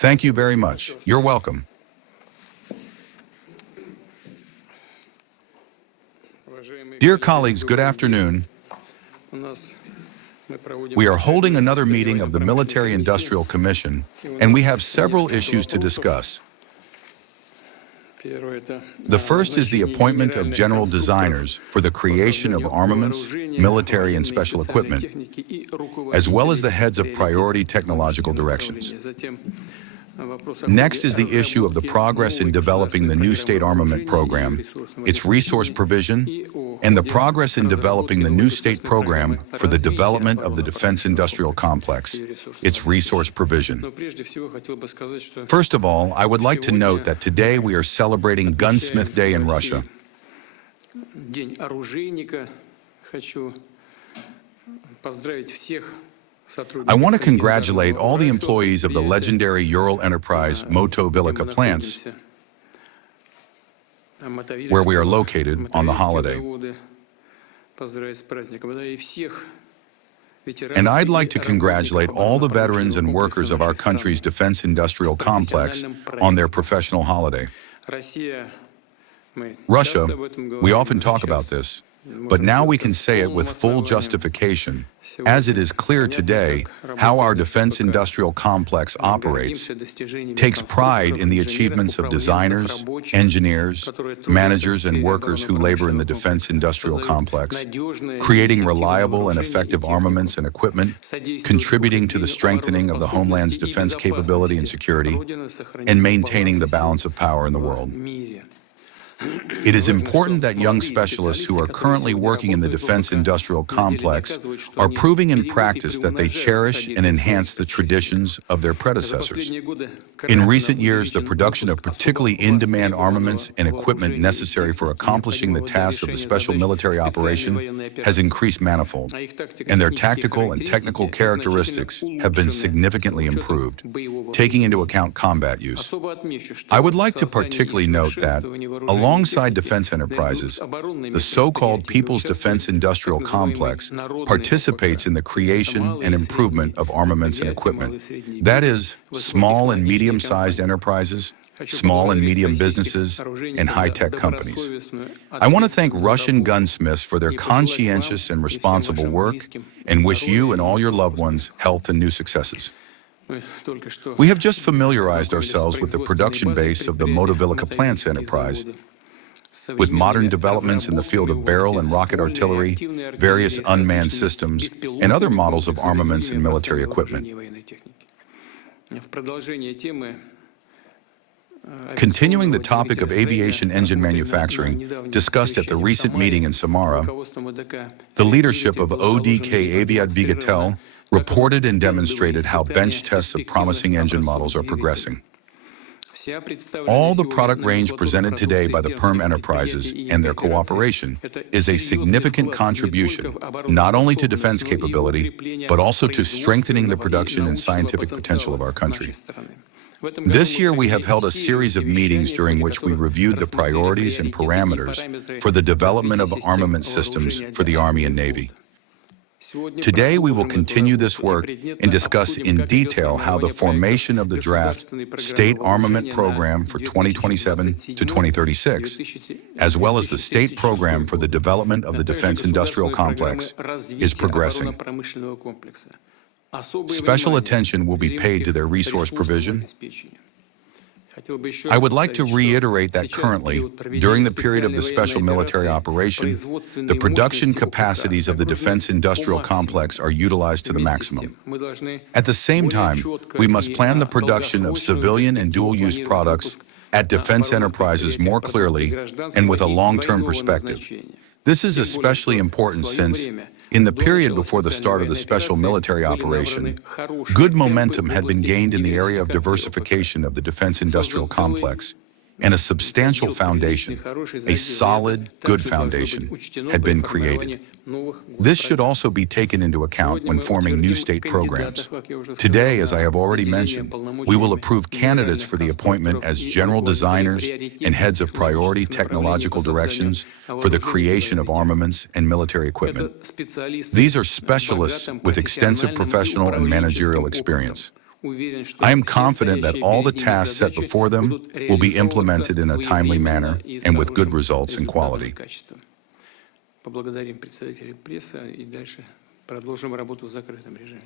Thank you very much. You're welcome. Dear colleagues, good afternoon. We are holding another meeting of the Military Industrial Commission, and we have several issues to discuss. The first is the appointment of general designers for the creation of armaments, military and special equipment, as well as the heads of priority technological directions. Next is the issue of the progress in developing the new State Armament Program, its resource provision, and the progress in developing the new state program for the development of the defense industrial complex, its resource provision. First of all, I would like to note that today we are celebrating Gunsmith Day in Russia. I want to congratulate all the employees of the legendary Ural enterprise Motovilikha Plants, where we are located, on the holiday. And I'd like to congratulate all the veterans and workers of our country's defense industrial complex on their professional holiday. Russia, we often talk about this, but now we can say it with full justification, as it is clear today how our defense industrial complex operates, takes pride in the achievements of designers, engineers, managers, and workers who labor in the defense industrial complex, creating reliable and effective armaments and equipment, contributing to the strengthening of the homeland's defense capability and security, and maintaining the balance of power in the world. It is important that young specialists who are currently working in the defense industrial complex are proving in practice that they cherish and enhance the traditions of their predecessors. In recent years, the production of particularly in-demand armaments and equipment necessary for accomplishing the tasks of the special military operation has increased manifold, and their tactical and technical characteristics have been significantly improved, taking into account combat use. I would like to particularly note that, alongside defense enterprises, the so-called People's Defense Industrial Complex participates in the creation and improvement of armaments and equipment. That is, small and medium-sized enterprises, small and medium businesses, and high-tech companies. I want to thank Russian gunsmiths for their conscientious and responsible work and wish you and all your loved ones health and new successes. We have just familiarized ourselves with the production base of the Motovilikha Plants enterprise, with modern developments in the field of barrel and rocket artillery, various unmanned systems, and other models of armaments and military equipment. Continuing the topic of aviation engine manufacturing discussed at the recent meeting in Samara, the leadership of ODK Aviation reported and demonstrated how bench tests of promising engine models are progressing. All the product range presented today by the Perm enterprises and their cooperation is a significant contribution not only to defense capability, but also to strengthening the production and scientific potential of our country. This year we have held a series of meetings during which we reviewed the priorities and parameters for the development of armament systems for the Army and Navy. Today we will continue this work and discuss in detail how the formation of the draft State Armament Program for 2027 to 2036, as well as the state program for the development of the defense industrial complex, is progressing. Special attention will be paid to their resource provision. I would like to reiterate that currently, during the period of the special military operation, the production capacities of the defense industrial complex are utilized to the maximum. At the same time, we must plan the production of civilian and dual-use products at defense enterprises more clearly and with a long-term perspective. This is especially important since, in the period before the start of the special military operation, good momentum had been gained in the area of diversification of the defense industrial complex, and a substantial foundation, a solid, good foundation, had been created. This should also be taken into account when forming new state programs. Today, as I have already mentioned, we will approve candidates for the appointment as general designers and heads of priority technological directions for the creation of armaments and military equipment. These are specialists with extensive professional and managerial experience. I am confident that all the tasks set before them will be implemented in a timely manner and with good results and quality. Поблагодарим представителей прессы и дальше продолжим работу в закрытом режиме.